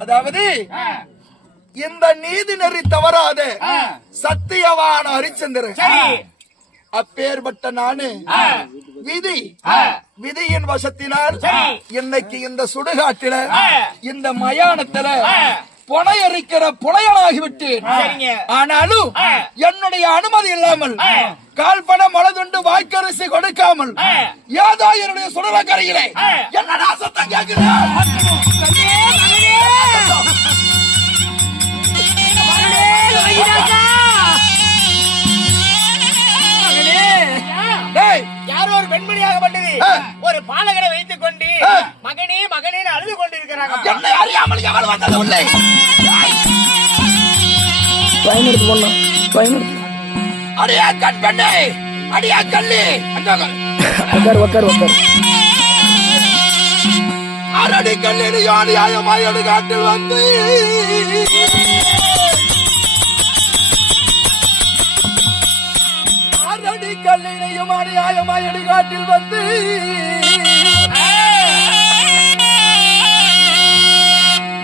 அதாவது இந்த நீதி நெறி தவறாத சத்தியவான ஹரிச்சந்திரன் அப்பேற்பட்ட நானு விதியின் வசத்தினால் இன்னைக்கு இந்த சுடுகாட்டில இந்த மயானத்துல புனை எரிக்கிற புனையனாகிவிட்டேன். ஆனாலும் என்னுடைய அனுமதி இல்லாமல் கால்பட மலதுண்டு வாய்க்கரிசி கொடுக்காமல் ஏதோ என்னுடைய சுடலக்கரையிலே என்ன நாசத்தை கேட்கிறேன். யாரோ ஒரு பெண்மணியாகப்பட்டது ஒரு பாலகரை வைத்துக் கொண்டு மகனே மகனே அழுது கொண்டிருக்கிறாங்க. என்னை அறியாமல் எவள் வந்தது உள்ளே அடியா கண் பெண்ணே அடியா கல்லி அரடி கல்லி ஆயமாயடு காட்டில் வந்து அரடி கல்லினையும் ஆயமாயடு காட்டில் வந்து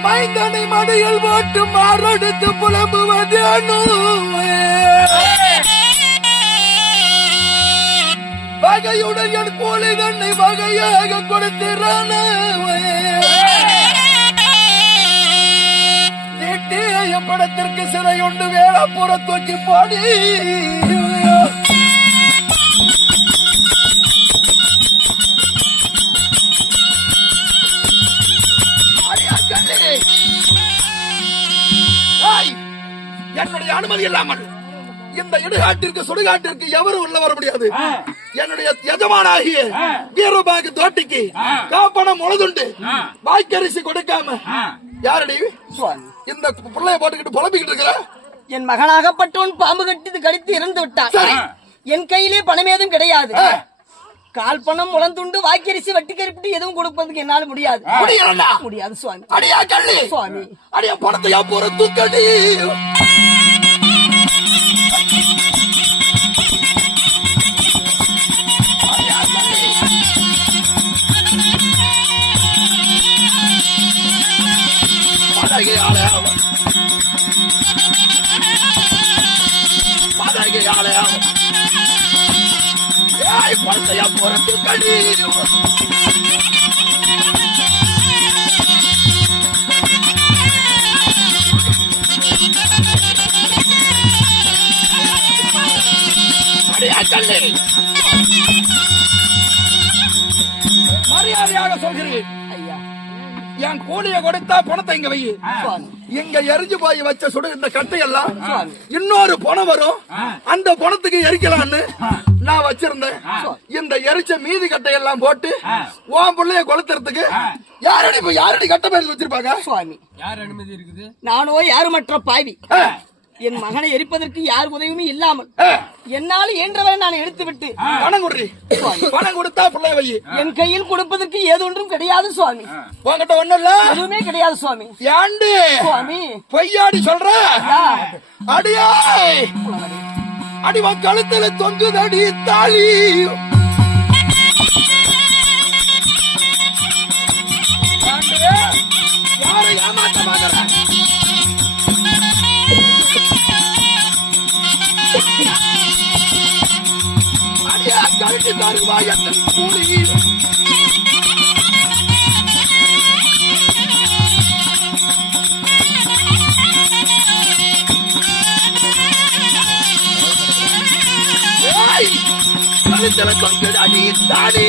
மைந்தனை மடியில் போட்டு மாரடித்து புலம்புவது வகையுடன் என் கூலி தன்னை வகையாக கொடுத்திறான நீட்டிய படத்திற்கு சிறையுண்டு வேளாப்புற தூக்கி பாடி என்னுடைய அனுமதி இல்லாமல் இந்த இடுகாட்டிற்கு சுடுகாட்டிற்கு எவரும் உள்ள வர முடியாது. என்னுடைய எஜமானாகிய வீரபாகு தோட்டிக்கு காப்பணம் முழுதுண்டு வாய்க்கரிசி கொடுக்காம யாரடி இந்த பிள்ளைய போட்டுக்கிட்டு புலம்பிக்கிட்டு இருக்கிற? என் மகனாகப்பட்டவன் பாம்பு கட்டி கடித்து இறந்து விட்டான். என் கையிலே பணம் ஏதும் கிடையாது. கால் பணம் முளந்துண்டு வாய்க்கரிசி வட்டி கறிப்பிட்டு எதுவும் கொடுப்பதுக்கு என்னால முடியாது. முடியாது சுவாமி. அடியா கள்ளி சுவாமி, அடியா பணத்தையா போற தூக்கடி பணத்தையா போற தூக்கடி மரியாதையாக சொல்கிறேன். என் கூலிய கொடுத்தா பணத்தை இங்க வை. இங்க எரிஞ்சு போய் வச்ச சுடு இந்த கட்டையெல்லாம் இன்னொரு பணம் வரும், அந்த பணத்துக்கு எரிக்கலான்னு நான் வச்சிருந்தேன். இந்த எரிச்ச மீதி கட்டையெல்லாம் போட்டு உன் பிள்ளைய கொளுத்துறதுக்கு யாரடி கட்ட பேர் வச்சிருப்பாங்க? சுவாமி, யார் அனுமதி இருக்குது? நானோ யாருமற்ற பாவி. என் மகனை எரிப்பதற்கு யார் உதவியுமே இல்லாமல் என்னால் இயன்றவரை நான் எடுத்து விட்டு பணம் கொடுறி. பணம் கொடுத்தா பிள்ளை வை. என் கையில் கொடுப்பதற்கு ஏதொன்றும் கிடையாது சுவாமி. உங்ககிட்ட ஒண்ணும் இல்ல? எதுவுமே கிடையாது சுவாமி. ஏண்டி சுவாமி பொய்யாடி சொல்ற? அடியாய் அடிவா கழுத்துல தொங்குதடி தாலி. யாரை ஏமாத்த மாட்டற? அடியா கழுத்து தாருவா எந்த கூலி கழுத்துல தொங்குதடி தாலி.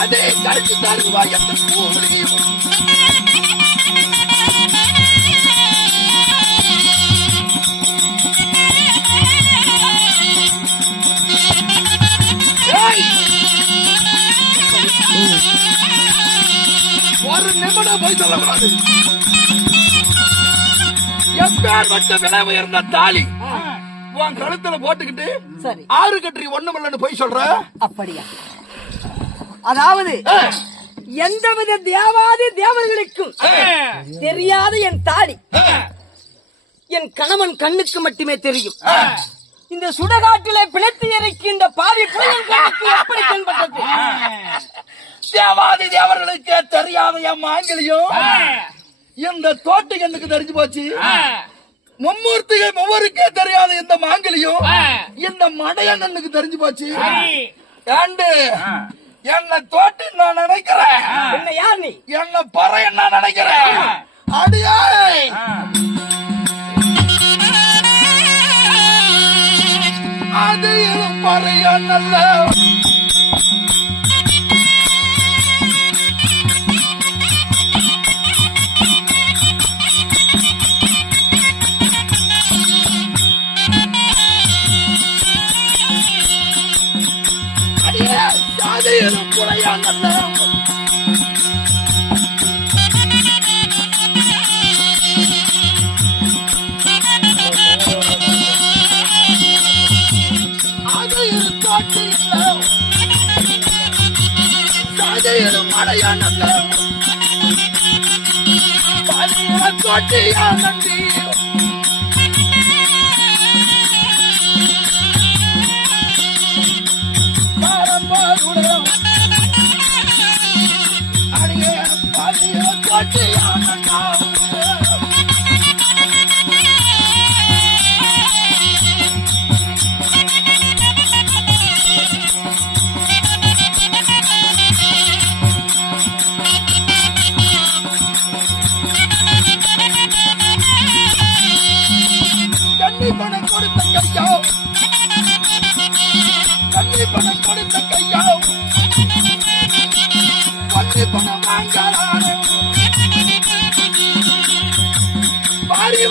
அதே கழிச்சு தருவா எந்த கூலியும் ஒரு நிமிடம் போய் சொல்லக்கூடாது. எப்பேர் வச்ச விலை உயர்ந்த தாலி உன் கழுத்துல போட்டுக்கிட்டு சரி 6 கட்டி ஒண்ணுமில்லன்னு போய் சொல்ற? அப்படியா? அதாவது எந்தவித தேவாதி தேவர்களுக்கும் தெரியாத என் தாடி என் கணவன் கண்ணுக்கு மட்டுமே தெரியும். இந்த சுடகாட்டிலே பிழைத்து இருக்கின்ற பாவி புயல்களுக்கு எப்படி தென்பட்டது? தேவாதி தேவர்களுக்கு தெரியாத என் மாங்கலியும் இந்த தோட்டு கண்ணுக்கு தெரிஞ்சு போச்சு. மும்மூர்த்திகள் ஒவ்வொருக்கே தெரியாத இந்த மாங்கலியும் இந்த மடையண்ணனுக்கு தெரிஞ்சு போச்சு. ஏண்டு என்ன தோட்டி நான் நினைக்கிறேன். என்ன யார் நீ? என்ன பறை என்ன நினைக்கிறேன். அடியே அது பறைய நல்ல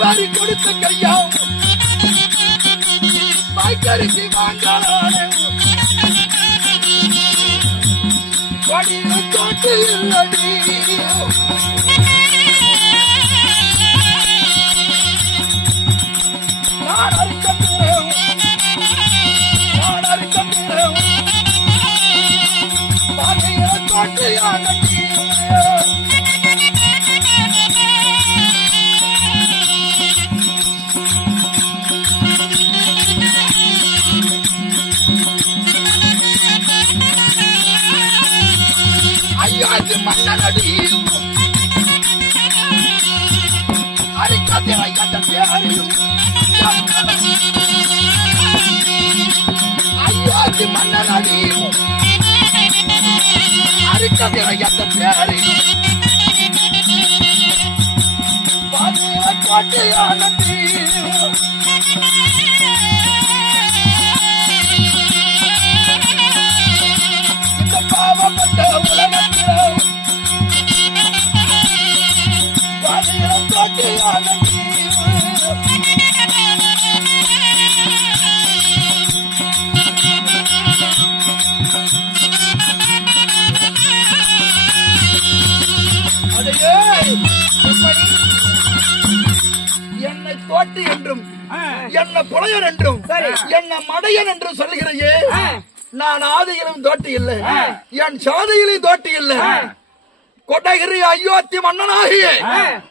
வாரி கொடுத்த கையா வாய்க்கரிசி வாங்கான தோட்டு இல்லடி நான் அறிக்கப்படுறேன் பாதைய தோட்டு யானடி மன்னனடி அரிக்கத்தை வைத்த பேரையும் ஐயாச்சி மன்னனடி அரிக்கத்தை வைத்த பேரையும் பாதைய கோட்டையானடி இந்த பாவப்பட்ட உலகத்தில் என்னை தோட்டி என்றும் என்ன புலையன் என்றும் என்ன மடையன் என்றும் சொல்லுகிறையே. நான் ஆதியிலும் தோட்டி இல்லை, என் சாதியிலும் தோட்டி இல்லை. கொடகிரி அயோத்தி மன்னனாகிய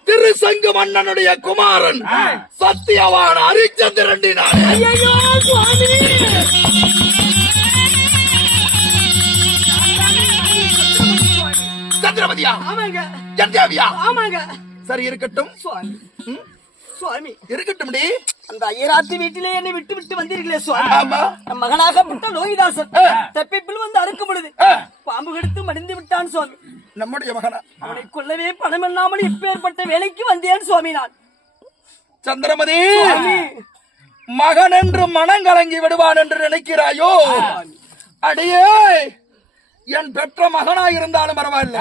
திருசங்கு மன்னனுடைய குமாரன் சத்தியவான் ஹரிச்சந்திரன். சந்திரமதியா? ஜந்தியாவியா? சரி இருக்கட்டும் சுவாமி, இருக்கட்டும். அந்த ஐயராத்தி வீட்டிலே என்னை விட்டு விட்டு வந்தீர்களே சுவாமி. மகனாகப்பட்ட லோகிதாசன் தப்பிப்பில் வந்து அறுக்கும் பொழுது பாம்பு கடித்து மடிந்து விட்டான் சுவாமி. நம்முடைய மகனா? அவனை கொல்லவே பணம் இல்லாமல் இப்பேற்பட்ட வேலைக்கு வந்தேன் சுவாமி. நான் சந்திரமதி மகன் என்று மனம் கலங்கி விடுவான் என்று நினைக்கிறாயோ? அடியே, என் பெற்ற மகனாயிருந்தாலும் பரவாயில்ல,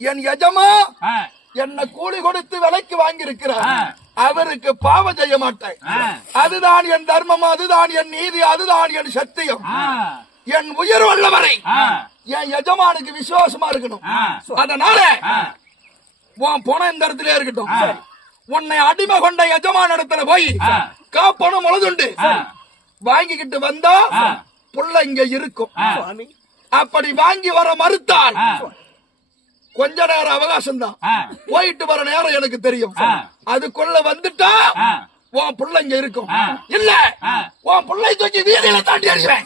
என் எஜமா என்ன கூலி கொடுத்து விலைக்கு வாங்கி இருக்கிறார். அவருக்கு பாவம் செய்ய மாட்டேன். அதுதான் என் தர்மம், அதுதான் என் நீதி, அதுதான் என் சத்தியம். என் உயிர் வல்லவரை என் எஜமானுக்கு விசுவாசமா இருக்கணும். அதனால உன் பணம் இந்த இடத்துல இருக்கட்டும். உன்னை அடிமை கொண்ட எஜமான இடத்துல போய் காப்பணம் முழுதுண்டு வாங்கிக்கிட்டு வந்தா புள்ள இங்க இருக்கும். அப்படி வாங்கி வர மறுத்தால் கொஞ்ச நேரம் அவகாசம் தான், போயிட்டு வர நேரம் எனக்கு தெரியும். அதுக்குள்ள வந்துட்டா உன் புள்ள இங்க இருக்கும். இல்ல உன் புள்ளை தூக்கி வீதியில தாண்டி அடிவேன்.